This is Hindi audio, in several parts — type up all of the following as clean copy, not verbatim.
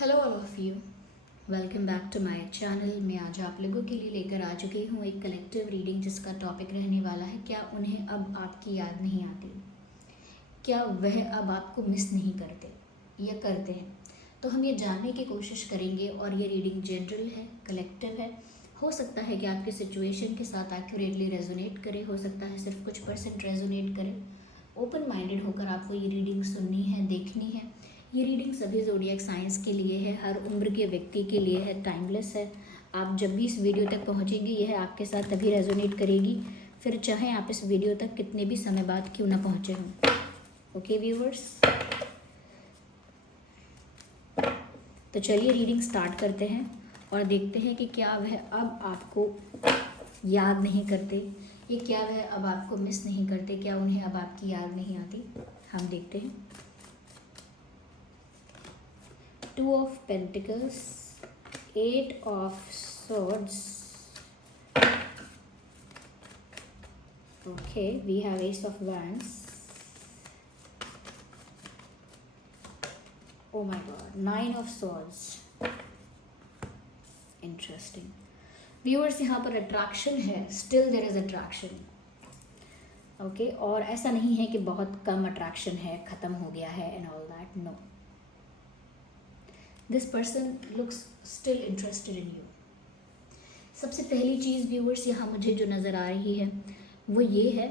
Hello all of you, welcome back to my channel. मैं आज आप लोगों के लिए लेकर आ चुकी हूँ एक कलेक्टिव रीडिंग जिसका टॉपिक रहने वाला है क्या उन्हें अब आपकी याद नहीं आती, क्या वह अब आपको मिस नहीं करते या करते हैं। तो हम ये जानने की कोशिश करेंगे और ये रीडिंग जनरल है, कलेक्टिव है। हो सकता है कि आपके सिचुएशन के साथ एक्यूरेटली रेजोनेट करे, हो सकता है सिर्फ कुछ परसेंट रेजोनेट करे। ओपन माइंडेड होकर आपको ये रीडिंग सुननी है, देखनी है। ये रीडिंग सभी ज़ोडिएक साइंस के लिए है, हर उम्र के व्यक्ति के लिए है, टाइमलेस है। आप जब भी इस वीडियो तक पहुंचेंगे यह आपके साथ तभी रेजोनेट करेगी, फिर चाहे आप इस वीडियो तक कितने भी समय बाद क्यों ना पहुंचे हों। ओके व्यूअर्स, तो चलिए रीडिंग स्टार्ट करते हैं और देखते हैं कि क्या वह अब आपको याद नहीं करते, ये क्या वह अब आपको मिस नहीं करते, क्या उन्हें अब आपकी याद नहीं आती। हम देखते हैं। Two of Pentacles, Eight of Swords. Okay, we have Ace of Wands. Oh my God, Nine of Swords. Interesting. Viewers, यहाँ पर attraction है, still there is attraction. Okay, और ऐसा नहीं है कि बहुत कम attraction है, ख़त्म हो गया है and all that. No. This person looks still interested in you. सबसे पहली चीज़ व्यूअर्स यहाँ मुझे जो नज़र आ रही है वो ये है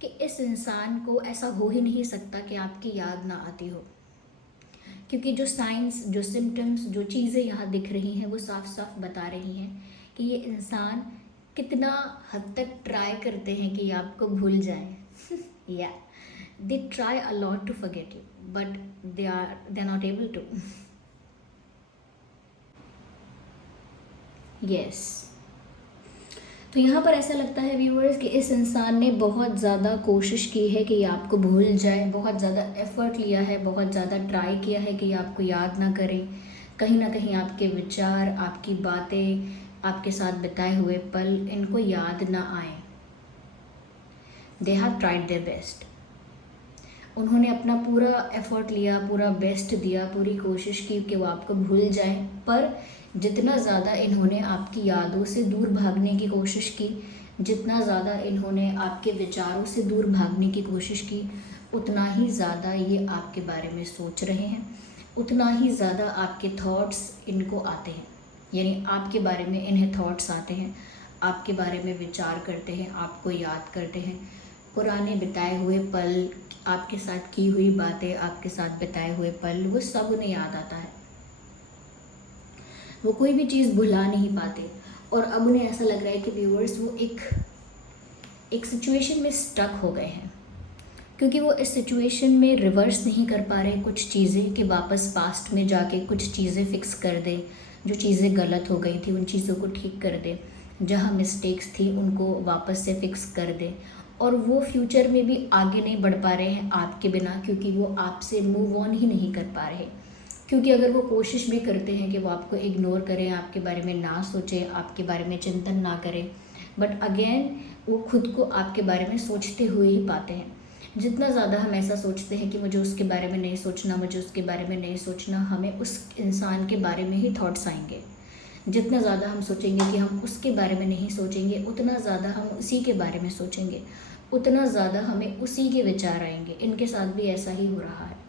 कि इस इंसान को ऐसा हो ही नहीं सकता कि आपकी याद ना आती हो, क्योंकि जो साइंस, जो सिम्टम्स, जो चीज़ें यहाँ दिख रही हैं वो साफ साफ बता रही हैं कि ये इंसान कितना हद तक ट्राई करते हैं कि आपको भूल जाएं। या they try a lot to forget you but they are not able to. Yes, तो यहाँ पर ऐसा लगता है व्यूअर्स कि इस इंसान ने बहुत ज़्यादा कोशिश की है कि आपको भूल जाए, बहुत ज़्यादा एफर्ट लिया है, बहुत ज़्यादा ट्राई किया है कि आपको याद ना करें। कहीं ना कहीं आपके विचार, आपकी बातें, आपके साथ बिताए हुए पल इनको याद ना आए। They have tried their best. उन्होंने अपना पूरा एफर्ट लिया, पूरा बेस्ट दिया, पूरी कोशिश की कि वो आपको भूल जाएं, पर जितना ज़्यादा इन्होंने आपकी यादों से दूर भागने की कोशिश की, जितना ज़्यादा इन्होंने आपके विचारों से दूर भागने की कोशिश की, उतना ही ज़्यादा ये आपके बारे में सोच रहे हैं, उतना ही ज़्यादा आपके थॉट्स इनको आते हैं। यानी आपके बारे में इन्हें थॉट्स आते हैं, आपके बारे में विचार करते हैं, आपको याद करते हैं। पुराने बिताए हुए पल, आपके साथ की हुई बातें, आपके साथ बिताए हुए पल, वो सब उन्हें याद आता है। वो कोई भी चीज़ भुला नहीं पाते और अब उन्हें ऐसा लग रहा है कि व्यूअर्स वो एक सिचुएशन में स्टक हो गए हैं, क्योंकि वो इस सिचुएशन में रिवर्स नहीं कर पा रहे कुछ चीज़ें कि वापस पास्ट में जाके कुछ चीज़ें फिक्स कर दे। जो चीज़ें गलत हो गई थी उन चीज़ों को ठीक कर दे, जहाँ मिस्टेक्स थी उनको वापस से फिक्स कर दे, और वो फ्यूचर में भी आगे नहीं बढ़ पा रहे हैं आपके बिना, क्योंकि वो आपसे मूव ऑन ही नहीं कर पा रहे। क्योंकि अगर वो कोशिश भी करते हैं कि वो आपको इग्नोर करें, आपके बारे में ना सोचें, आपके बारे में चिंतन ना करें, बट अगेन वो खुद को आपके बारे में सोचते हुए ही पाते हैं। जितना ज़्यादा हम ऐसा सोचते हैं कि मुझे उसके बारे में नहीं सोचना, मुझे उसके बारे में नहीं सोचना, हमें उस इंसान के बारे में ही थॉट्स आएंगे। जितना ज़्यादा हम सोचेंगे कि हम उसके बारे में नहीं सोचेंगे, उतना ज़्यादा हम उसी के बारे में सोचेंगे, उतना ज़्यादा हमें उसी के विचार आएंगे। इनके साथ भी ऐसा ही हो रहा है।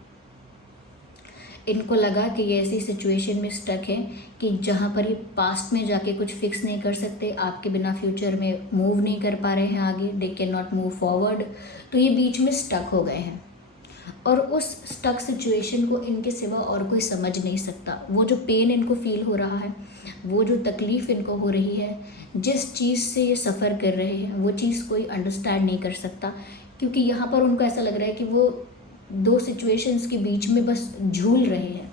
इनको लगा कि ये ऐसी सिचुएशन में स्टक है कि जहाँ पर ये पास्ट में जाके कुछ फिक्स नहीं कर सकते, आपके बिना फ्यूचर में मूव नहीं कर पा रहे हैं आगे, they can not move forward, तो ये बीच में स्टक हो गए हैं। और उस स्टक सिचुएशन को इनके सिवा और कोई समझ नहीं सकता। वो जो पेन इनको फील हो रहा है, वो जो तकलीफ़ इनको हो रही है, जिस चीज़ से ये सफ़र कर रहे हैं, वो चीज़ कोई अंडरस्टैंड नहीं कर सकता, क्योंकि यहाँ पर उनको ऐसा लग रहा है कि वो दो सिचुएशंस के बीच में बस झूल रहे हैं।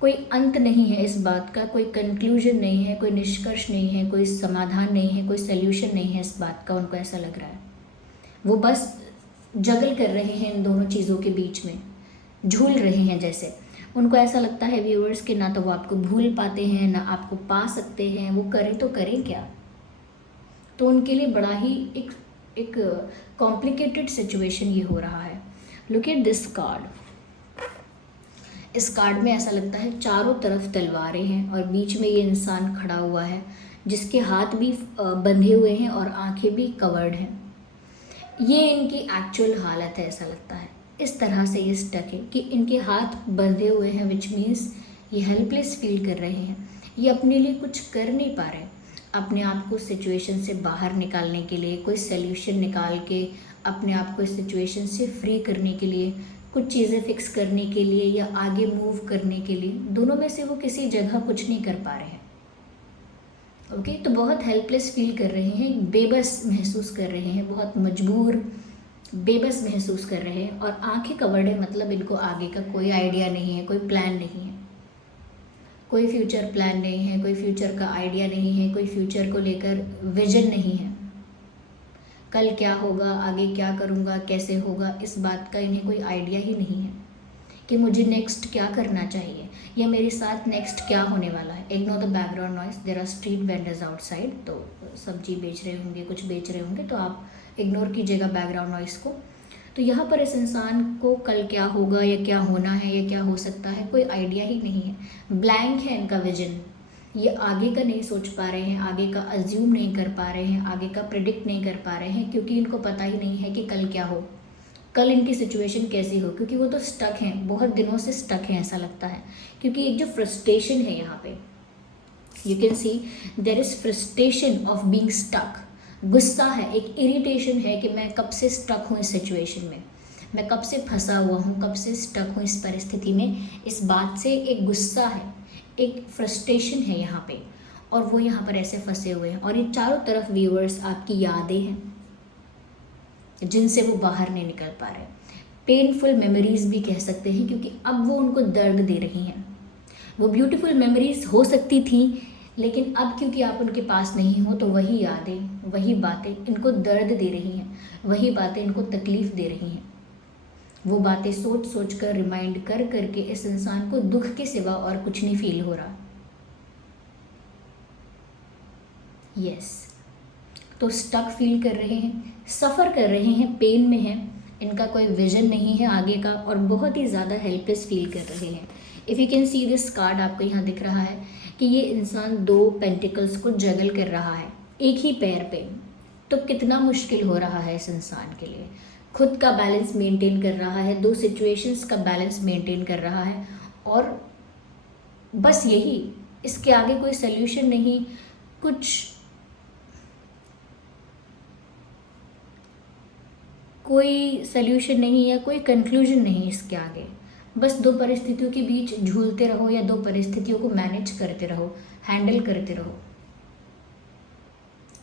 कोई अंत नहीं है इस बात का, कोई कंक्लूजन नहीं है, कोई निष्कर्ष नहीं है, कोई समाधान नहीं है, कोई सल्यूशन नहीं है इस बात का। उनको ऐसा लग रहा है वो बस जगल कर रहे हैं इन दोनों चीज़ों के बीच में, झूल रहे हैं जैसे। उनको ऐसा लगता है व्यूअर्स कि ना तो वो आपको भूल पाते हैं, ना आपको पा सकते हैं, वो करें तो करें क्या। तो उनके लिए बड़ा ही एक कॉम्प्लिकेटेड सिचुएशन ये हो रहा है। Look at this card. इस कार्ड में ऐसा लगता है चारों तरफ तलवारें हैं और बीच में ये इंसान खड़ा हुआ है जिसके हाथ भी बंधे हुए हैं और आंखें भी कवर्ड हैं। ये इनकी एक्चुअल हालत है, ऐसा लगता है। इस तरह से ये स्टक है कि इनके हाथ बंधे हुए हैं, विच मीन्स ये हेल्पलेस फील कर रहे हैं। ये अपने लिए कुछ कर नहीं पा रहे, अपने आप को सिचुएशन से बाहर निकालने के लिए, कोई सल्यूशन निकाल के अपने आप को इस सिचुएशन से फ्री करने के लिए, कुछ चीज़ें फिक्स करने के लिए या आगे मूव करने के लिए, दोनों में से वो किसी जगह कुछ नहीं कर पा रहे हैं। ओके, तो बहुत हेल्पलेस फील कर रहे हैं, बेबस महसूस कर रहे हैं, बहुत मजबूर बेबस महसूस कर रहे हैं और आंखें कवर्ड है, मतलब इनको आगे का कोई आइडिया नहीं है, कोई प्लान नहीं है, कोई फ्यूचर प्लान नहीं है, कोई फ्यूचर का आइडिया नहीं है, कोई फ्यूचर को लेकर विजन नहीं है। कल क्या होगा, आगे क्या करूँगा, कैसे होगा, इस बात का इन्हें कोई आइडिया ही नहीं है कि मुझे नेक्स्ट क्या करना चाहिए या मेरे साथ नेक्स्ट क्या होने वाला है। Ignore the background noise, there are street vendors outside. तो सब्जी बेच रहे होंगे, कुछ बेच रहे होंगे, तो आप इग्नोर कीजिएगा बैकग्राउंड नॉइस को। तो यहाँ पर इस इंसान को कल क्या होगा या क्या होना है या क्या हो सकता है, कोई आइडिया ही नहीं है। ब्लैंक है इनका विजन, ये आगे का नहीं सोच पा रहे हैं, आगे का अज्यूम नहीं कर पा रहे हैं, आगे का प्रिडिक्ट नहीं कर पा रहे हैं, क्योंकि इनको पता ही नहीं है कि कल क्या हो, कल इनकी सिचुएशन कैसी हो, क्योंकि वो तो स्टक हैं, बहुत दिनों से स्टक हैं ऐसा लगता है। क्योंकि एक जो फ्रस्ट्रेशन है यहाँ पे, you can see there is frustration of being stuck. गुस्सा है, एक इरिटेशन है कि मैं कब से स्टक हूँ इस सिचुएशन में, मैं कब से फंसा हुआ हूँ, कब से स्टक हूँ इस परिस्थिति में। इस बात से एक गुस्सा है, एक फ्रस्ट्रेशन है यहाँ पे, और वो यहाँ पर ऐसे फंसे हुए हैं। और ये चारों तरफ व्यूअर्स आपकी यादें हैं जिनसे वो बाहर नहीं निकल पा रहे, पेनफुल मेमोरीज भी कह सकते हैं, क्योंकि अब वो उनको दर्द दे रही हैं। वो ब्यूटीफुल मेमोरीज हो सकती थी, लेकिन अब क्योंकि आप उनके पास नहीं हो, तो वही यादें, वही बातें इनको दर्द दे रही हैं, वही बातें इनको तकलीफ़ दे रही हैं। वो बातें सोच सोच कर, रिमाइंड कर करके इस इंसान को दुख के सिवा और कुछ नहीं फील हो रहा। यस, तो स्टक फील कर रहे हैं, सफ़र कर रहे हैं, पेन में हैं, इनका कोई विजन नहीं है आगे का, और बहुत ही ज़्यादा हेल्पलेस फील कर रहे हैं। If you can see this card, आपको यहाँ दिख रहा है कि ये इंसान 2 पेंटिकल्स को जगल कर रहा है एक ही पैर पे। तो कितना मुश्किल हो रहा है इस इंसान के लिए, खुद का बैलेंस मेंटेन कर रहा है, 2 सिचुएशंस का बैलेंस मेंटेन कर रहा है, और बस यही, इसके आगे कोई सल्यूशन नहीं, कोई सल्यूशन नहीं या कोई कंक्लूजन नहीं इसके आगे। बस 2 परिस्थितियों के बीच झूलते रहो या 2 परिस्थितियों को मैनेज करते रहो, हैंडल करते रहो।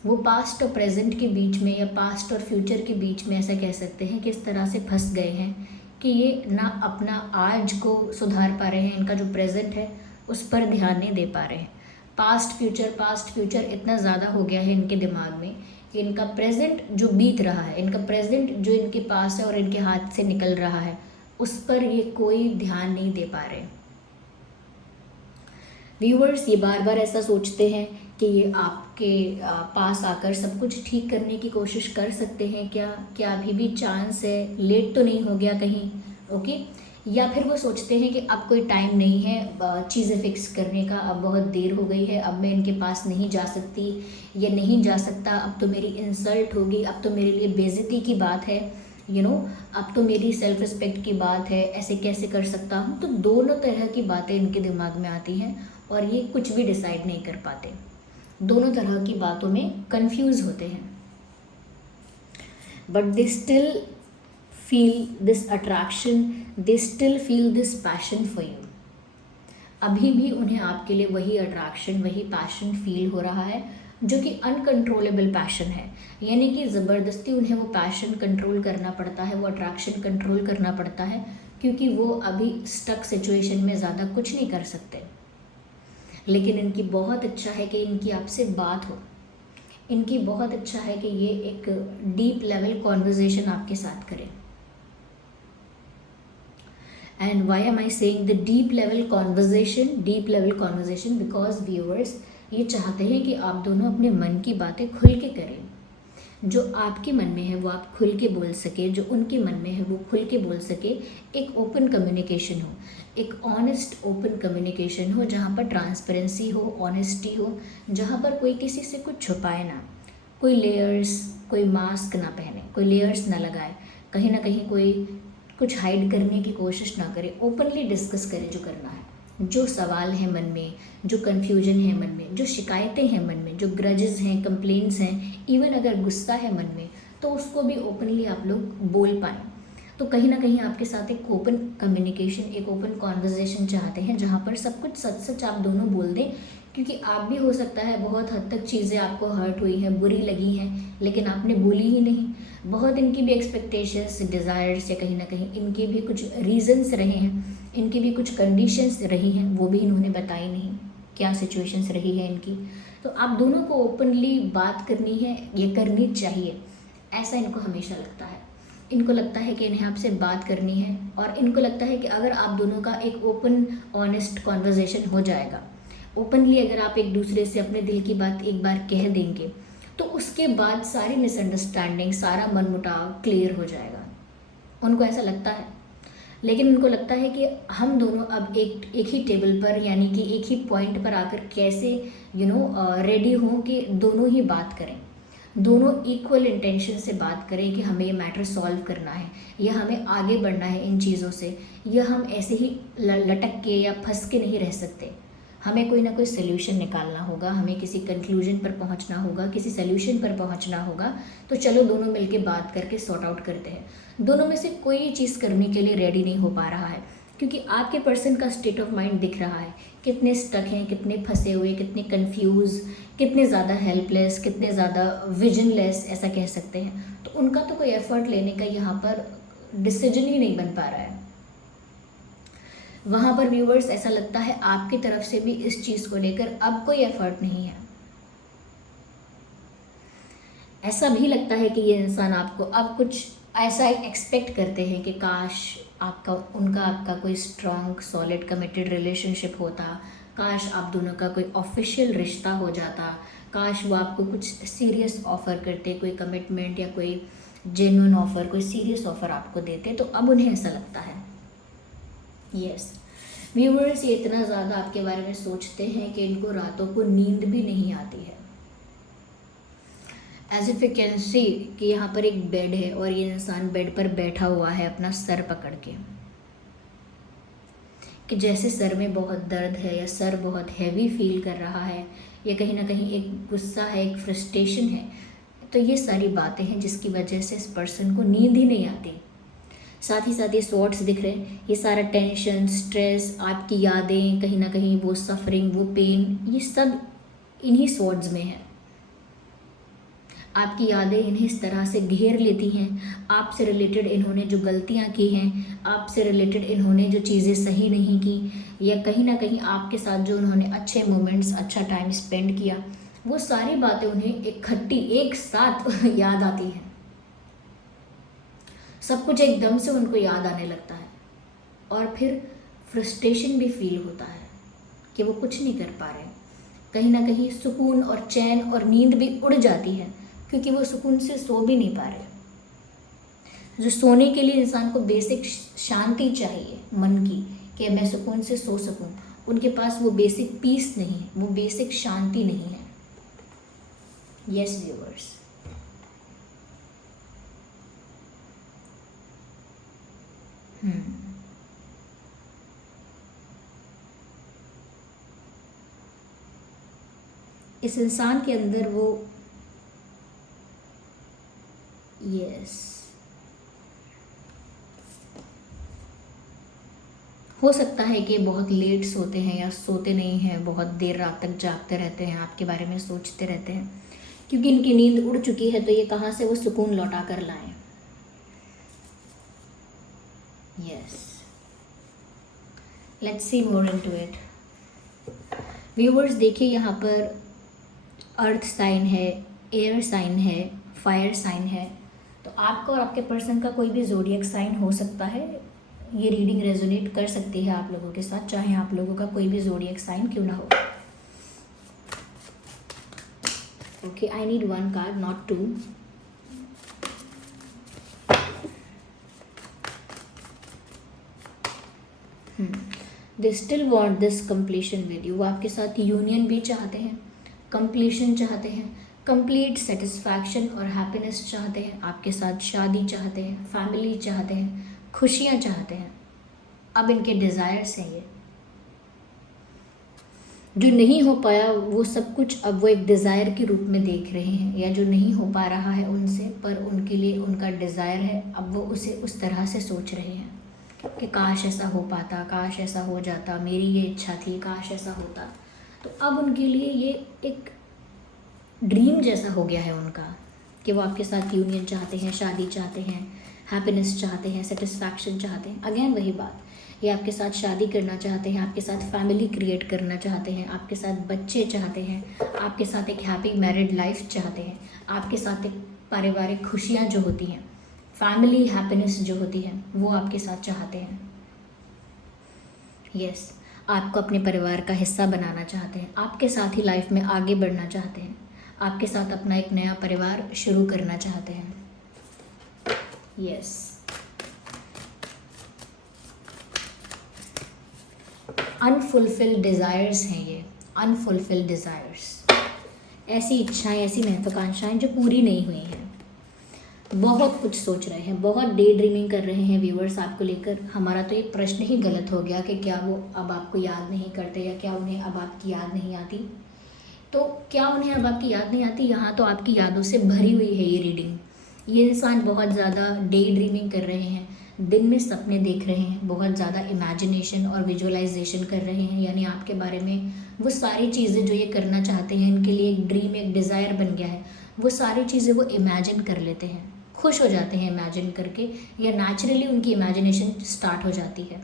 वो पास्ट और प्रेजेंट के बीच में या पास्ट और फ्यूचर के बीच में, ऐसा कह सकते हैं कि इस तरह से फंस गए हैं कि ये ना अपना आज को सुधार पा रहे हैं, इनका जो प्रेजेंट है उस पर ध्यान नहीं दे पा रहे हैं। पास्ट फ्यूचर इतना ज़्यादा हो गया है इनके दिमाग में कि इनका प्रेजेंट जो बीत रहा है, इनका प्रेजेंट जो इनके पास है और इनके हाथ से निकल रहा है, उस पर ये कोई ध्यान नहीं दे पा रहे। व्यूअर्स ये बार बार ऐसा सोचते हैं कि ये आपके पास आकर सब कुछ ठीक करने की कोशिश कर सकते हैं क्या अभी भी चांस है, लेट तो नहीं हो गया कहीं, ओके। या फिर वो सोचते हैं कि अब कोई टाइम नहीं है चीज़ें फिक्स करने का, अब बहुत देर हो गई है, अब मैं इनके पास नहीं जा सकती या नहीं जा सकता, अब तो मेरी इंसल्ट होगी, अब तो मेरे लिए बेइज्जती की बात है, अब तो मेरी सेल्फ रिस्पेक्ट की बात है, ऐसे कैसे कर सकता हूँ। तो दोनों तरह की बातें इनके दिमाग में आती हैं और ये कुछ भी डिसाइड नहीं कर पाते, दोनों तरह की बातों में कंफ्यूज होते हैं। But they still feel this attraction, they still feel this passion for you. अभी भी उन्हें आपके लिए वही अट्रैक्शन, वही पैशन फील हो रहा है, जो कि अनकंट्रोलेबल पैशन है, यानी कि ज़बरदस्ती उन्हें वो पैशन कंट्रोल करना पड़ता है, वो अट्रैक्शन कंट्रोल करना पड़ता है, क्योंकि वो अभी स्टक सिचुएशन में ज़्यादा कुछ नहीं कर सकते। लेकिन इनकी बहुत इच्छा है कि इनकी आपसे बात हो, इनकी बहुत इच्छा है कि ये एक डीप लेवल कॉन्वर्जेशन आपके साथ करें। And why am I saying the deep level conversation? Deep level conversation because viewers ये चाहते हैं कि आप दोनों अपने मन की बातें खुल के करें, जो आपके मन में है वो आप खुल के बोल सके, जो उनके मन में है वो खुल के बोल सके, एक ओपन कम्युनिकेशन हो, एक ऑनेस्ट ओपन कम्युनिकेशन हो, जहाँ पर ट्रांसपेरेंसी हो, ऑनेस्टी हो, जहाँ पर कोई किसी से कुछ छुपाए ना, कोई लेयर्स, कोई मास्क ना पहने, कोई लेयर्स ना लगाए, कहीं ना कहीं कोई कुछ हाइड करने की कोशिश ना करे, ओपनली डिस्कस करे जो करना है, जो सवाल है मन में, जो कन्फ्यूजन है मन में, जो शिकायतें हैं मन में, जो ग्रजेस हैं, कंप्लेंट्स हैं, इवन अगर गुस्सा है मन में तो उसको भी ओपनली आप लोग बोल पाएँ। तो कहीं ना कहीं आपके साथ एक ओपन कम्युनिकेशन, एक ओपन कॉन्वर्जेसन चाहते हैं, जहाँ पर सब कुछ सच सच आप दोनों बोल दें, क्योंकि आप भी हो सकता है बहुत हद तक चीज़ें आपको हर्ट हुई हैं, बुरी लगी हैं, लेकिन आपने बोली ही नहीं। बहुत इनकी भी एक्सपेक्टेशंस, डिज़ायर्स, या कहीं ना कहीं इनके भी कुछ रीजंस रहे हैं, इनकी भी कुछ कंडीशंस रही हैं, वो भी इन्होंने बताई नहीं, क्या सिचुएशंस रही है इनकी। तो आप दोनों को ओपनली बात करनी है, ये करनी चाहिए, ऐसा इनको हमेशा लगता है। इनको लगता है कि इन्हें आपसे बात करनी है, और इनको लगता है कि अगर आप दोनों का एक ओपन ऑनेस्ट कॉन्वर्जेसन हो जाएगा, ओपनली अगर आप एक दूसरे से अपने दिल की बात एक बार कह देंगे, तो उसके बाद सारी मिसअंडरस्टैंडिंग, सारा मनमुटाव क्लियर हो जाएगा, उनको ऐसा लगता है। लेकिन उनको लगता है कि हम दोनों अब एक ही टेबल पर, यानी कि एक ही पॉइंट पर आकर कैसे रेडी हों कि दोनों ही बात करें, दोनों इक्वल इंटेंशन से बात करें कि हमें ये मैटर सॉल्व करना है, या हमें आगे बढ़ना है इन चीज़ों से, या हम ऐसे ही लटक के या फंस के नहीं रह सकते। हमें कोई ना कोई सोल्यूशन निकालना होगा, हमें किसी कंक्लूजन पर पहुंचना होगा, किसी सोल्यूशन पर पहुंचना होगा। तो चलो दोनों मिलके बात करके सॉर्ट आउट करते हैं। दोनों में से कोई चीज़ करने के लिए रेडी नहीं हो पा रहा है, क्योंकि आपके पर्सन का स्टेट ऑफ माइंड दिख रहा है, कितने स्टक हैं, कितने फंसे हुए, कितने कंफ्यूज, कितने ज़्यादा हेल्पलेस, कितने ज़्यादा विजनलेस, ऐसा कह सकते हैं। तो उनका तो कोई एफर्ट लेने का यहाँ पर डिसीजन ही नहीं बन पा रहा है। वहाँ पर व्यूवर्स ऐसा लगता है आपकी तरफ से भी इस चीज़ को लेकर अब कोई एफर्ट नहीं है। ऐसा भी लगता है कि ये इंसान आपको अब कुछ ऐसा एक्सपेक्ट करते हैं कि काश आपका कोई स्ट्रॉन्ग, सॉलिड, कमिटेड रिलेशनशिप होता, काश आप दोनों का कोई ऑफिशियल रिश्ता हो जाता, काश वो आपको कुछ सीरियस ऑफ़र करते, कोई कमिटमेंट या कोई जेन्युइन ऑफ़र, कोई सीरियस ऑफ़र आपको देते। तो अब उन्हें ऐसा लगता है। यस व्यूवर्स, ये इतना ज़्यादा आपके बारे में सोचते हैं कि इनको रातों को नींद भी नहीं आती है। As if you can see कि यहाँ पर एक बेड है और ये इंसान बेड पर बैठा हुआ है अपना सर पकड़ के, कि जैसे सर में बहुत दर्द है या सर बहुत हैवी फील कर रहा है, या कहीं ना कहीं एक गुस्सा है, एक फ्रस्ट्रेशन है। तो ये सारी बातें हैं जिसकी वजह से इस पर्सन को नींद ही नहीं आती। साथ ही साथ ये स्वॉट्स दिख रहे हैं, ये सारा टेंशन, स्ट्रेस, आपकी यादें, कहीं ना कहीं वो सफरिंग, वो पेन, ये सब इन्हीं स्वॉर्ड्स में है। आपकी यादें इन्हें इस तरह से घेर लेती हैं, आपसे रिलेटेड इन्होंने जो गलतियां की हैं, आपसे रिलेटेड इन्होंने जो चीज़ें सही नहीं की, या कहीं ना कहीं आपके साथ जो उन्होंने अच्छे मोमेंट्स, अच्छा टाइम स्पेंड किया, वो सारी बातें उन्हें इकट्ठी एक साथ याद आती हैं। सब कुछ एकदम से उनको याद आने लगता है, और फिर फ्रस्ट्रेशन भी फील होता है कि वो कुछ नहीं कर पा रहे। कहीं ना कहीं सुकून और चैन और नींद भी उड़ जाती है, क्योंकि वो सुकून से सो भी नहीं पा रहे। जो सोने के लिए इंसान को बेसिक शांति चाहिए मन की, कि मैं सुकून से सो सकूं, उनके पास वो बेसिक पीस नहीं, वो बेसिक शांति नहीं है। यस व्यूअर्स, इस इंसान के अंदर वो हो सकता है कि बहुत लेट सोते हैं या सोते नहीं हैं, बहुत देर रात तक जागते रहते हैं, आपके बारे में सोचते रहते हैं, क्योंकि इनकी नींद उड़ चुकी है। तो ये कहाँ से वो सुकून लौटा कर लाएं। Yes, let's see more into it. Viewers देखिए, यहाँ पर अर्थ साइन है, एयर साइन है, फायर साइन है। तो आपका और आपके पर्सन का कोई भी ज़ोडिएक साइन हो सकता है। ये रीडिंग रेजोनेट कर सकती है आप लोगों के साथ, चाहे आप लोगों का कोई भी ज़ोडिएक साइन क्यों ना हो। Okay, I need 1 card, not 2। They still want this completion with you. वो आपके साथ यूनियन भी चाहते हैं, कंप्लीशन चाहते हैं, कंप्लीट सेटिस्फैक्शन और हैप्पीनेस चाहते हैं, आपके साथ शादी चाहते हैं, फैमिली चाहते हैं, खुशियाँ चाहते हैं। अब इनके डिज़ायर्स हैं ये, जो नहीं हो पाया वो सब कुछ अब वो एक डिज़ायर के रूप में देख रहे हैं, या जो नहीं हो पा रहा है उनसे, पर उनके लिए उनका डिज़ायर है, अब वो उसे उस तरह से सोच रहे हैं कि काश ऐसा हो पाता, काश ऐसा हो जाता, मेरी ये इच्छा थी, काश ऐसा होता। तो अब उनके लिए ये एक ड्रीम जैसा हो गया है उनका, कि वो आपके साथ यूनियन चाहते हैं, शादी चाहते हैं, हैप्पीनेस चाहते हैं, सेटिस्फैक्शन चाहते हैं। अगेन वही बात, ये आपके साथ शादी करना चाहते हैं, आपके साथ फैमिली क्रिएट करना चाहते हैं, आपके साथ बच्चे चाहते हैं, आपके साथ एक हैप्पी मैरिड लाइफ चाहते हैं, आपके साथ एक पारिवारिक खुशियाँ जो होती हैं, फैमिली हैप्पीनेस जो होती है, वो आपके साथ चाहते हैं। यस, आपको अपने परिवार का हिस्सा बनाना चाहते हैं, आपके साथ ही लाइफ में आगे बढ़ना चाहते हैं, आपके साथ अपना एक नया परिवार शुरू करना चाहते हैं। यस, अनफुलफिल्ड डिज़ायर्स हैं ये, अनफुलफिल्ड डिज़ायर्स, ऐसी इच्छाएं, ऐसी महत्वाकांक्षाएं जो पूरी नहीं हुई हैं। बहुत कुछ सोच रहे हैं, बहुत डे ड्रीमिंग कर रहे हैं व्यूअर्स आपको लेकर। हमारा तो ये प्रश्न ही गलत हो गया कि क्या वो अब आपको याद नहीं करते, या क्या उन्हें अब आपकी याद नहीं आती। तो क्या उन्हें अब आपकी याद नहीं आती? यहाँ तो आपकी यादों से भरी हुई है ये रीडिंग। ये इंसान बहुत ज़्यादा डे ड्रीमिंग कर रहे हैं, दिन में सपने देख रहे हैं, बहुत ज़्यादा इमेजिनेशन और विजुअलाइजेशन कर रहे हैं, यानी आपके बारे में वो सारी चीज़ें जो ये करना चाहते हैं, इनके लिए एक ड्रीम, एक डिज़ायर बन गया है। वो सारी चीज़ें वो इमेजिन कर लेते हैं, खुश हो जाते हैं इमेजिन करके, या नेचुरली उनकी इमेजिनेशन स्टार्ट हो जाती है।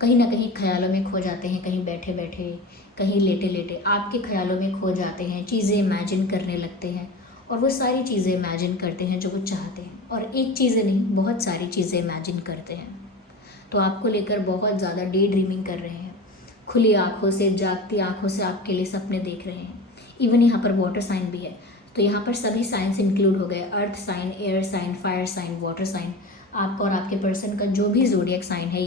कहीं ना कहीं ख्यालों में खो जाते हैं, कहीं बैठे बैठे, कहीं लेटे लेटे आपके ख्यालों में खो जाते हैं, चीज़ें इमेजिन करने लगते हैं, और वो सारी चीज़ें इमेजिन करते हैं जो वो चाहते हैं। और एक चीज़ें नहीं, बहुत सारी चीज़ें इमेजिन करते हैं। तो आपको लेकर बहुत ज़्यादा डे ड्रीमिंग कर रहे हैं, खुली आँखों से, जागती आँखों से आपके लिए सपने देख रहे हैं। इवन यहाँ पर वाटर साइन भी है, तो यहाँ पर सभी साइंस इंक्लूड हो गए, earth sign, air sign, fire sign, water sign. आपका और आपके पर्सन का जो भी ज़ोडिएक साइन है,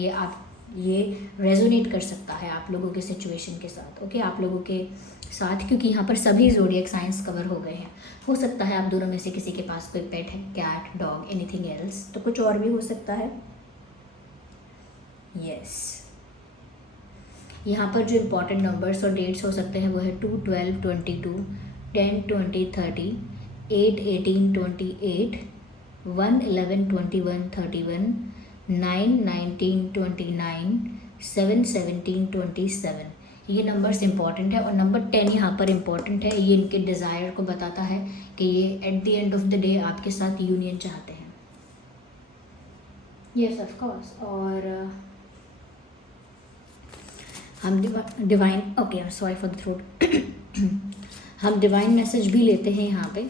ये रेजोनेट कर सकता है आप लोगों के सिचुएशन के साथ। ओके, आप लोगों के साथ, क्योंकि यहाँ पर सभी ज़ोडिएक साइंस कवर हो गए हैं। हो सकता है आप दोनों में से किसी के पास कोई पेट है, कैट, डॉग, एनीथिंग एल्स, तो कुछ और भी हो सकता है। यस, यहाँ पर जो इम्पोर्टेंट नंबर्स और डेट्स हो सकते हैं वो है 2, 12, 22, 10, 20, 30, 8, 18, 28, 1, 11, 21, 31, 9, 19, 29, 7, 17, 27। ये नंबर्स इंपॉर्टेंट है। और नंबर 10 यहाँ पर इम्पॉर्टेंट है, ये इनके डिज़ायर को बताता है कि ये at the end of the day आपके साथ यूनियन चाहते हैं। Yes, of course. और हम divine, okay, sorry for the throat, हम डिवाइन मैसेज भी लेते हैं यहाँ पे।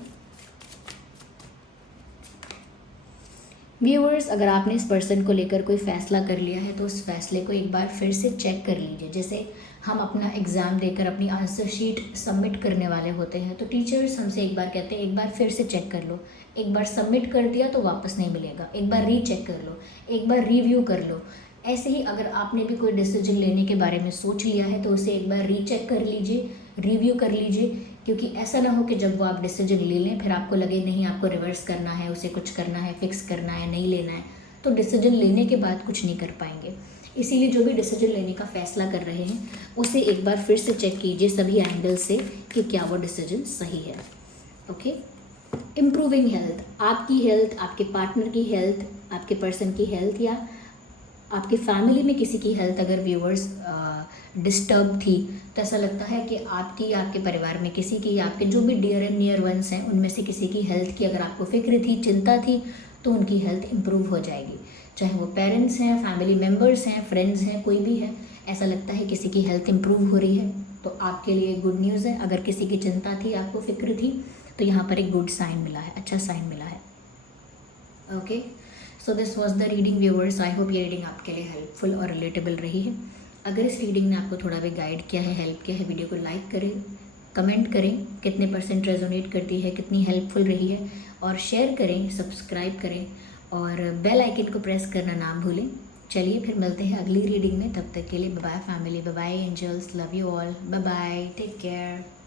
व्यूअर्स, अगर आपने इस पर्सन को लेकर कोई फ़ैसला कर लिया है तो उस फैसले को एक बार फिर से चेक कर लीजिए। जैसे हम अपना एग्ज़ाम देकर अपनी आंसर शीट सबमिट करने वाले होते हैं, तो टीचर्स हमसे एक बार कहते हैं एक बार फिर से चेक कर लो। एक बार सबमिट कर दिया तो वापस नहीं मिलेगा, एक बार रीचेक कर लो, एक बार रिव्यू कर लो। ऐसे ही अगर आपने भी कोई डिसीजन लेने के बारे में सोच लिया है तो उसे एक बार रीचेक कर लीजिए, रिव्यू कर लीजिए, क्योंकि ऐसा ना हो कि जब वो आप डिसीजन ले लें फिर आपको लगे नहीं आपको रिवर्स करना है, उसे कुछ करना है, फिक्स करना है, नहीं लेना है, तो डिसीजन लेने के बाद कुछ नहीं कर पाएंगे। इसीलिए जो भी डिसीजन लेने का फ़ैसला कर रहे हैं उसे एक बार फिर से चेक कीजिए सभी एंगल से कि क्या वो डिसीजन सही है। ओके, इम्प्रूविंग हेल्थ, आपकी हेल्थ, आपके पार्टनर की हेल्थ, आपके पर्सन की हेल्थ, या आपकी फैमिली में किसी की हेल्थ अगर व्यूअर्स डिस्टर्ब थी, तो ऐसा लगता है कि आपकी या आपके परिवार में किसी की, या आपके जो भी डियर एंड नियर वंस हैं उनमें से किसी की हेल्थ की अगर आपको फिक्र थी, चिंता थी, तो उनकी हेल्थ इम्प्रूव हो जाएगी। चाहे वो पेरेंट्स हैं, फैमिली मेम्बर्स हैं, फ्रेंड्स हैं, कोई भी है, ऐसा लगता है किसी की हेल्थ इम्प्रूव हो रही है, तो आपके लिए गुड न्यूज़ है। अगर किसी की चिंता थी, आपको फिक्र थी, तो यहाँ पर एक गुड साइन मिला है, अच्छा साइन मिला है। Okay, so this was the reading viewers. I hope ये रीडिंग आपके लिए हेल्पफुल और रिलेटेबल रही है। अगर इस रीडिंग ने आपको थोड़ा भी गाइड किया है, हेल्प किया है, वीडियो को लाइक करें, कमेंट करें कितने % रेजोनेट करती है, कितनी हेल्पफुल रही है, और शेयर करें, सब्सक्राइब करें, और बेल आइकन को प्रेस करना ना भूलें चलिए फिर मिलते हैं अगली रीडिंग में, तब तक के लिए bye bye family, bye bye angels, love you all, bye bye, take care.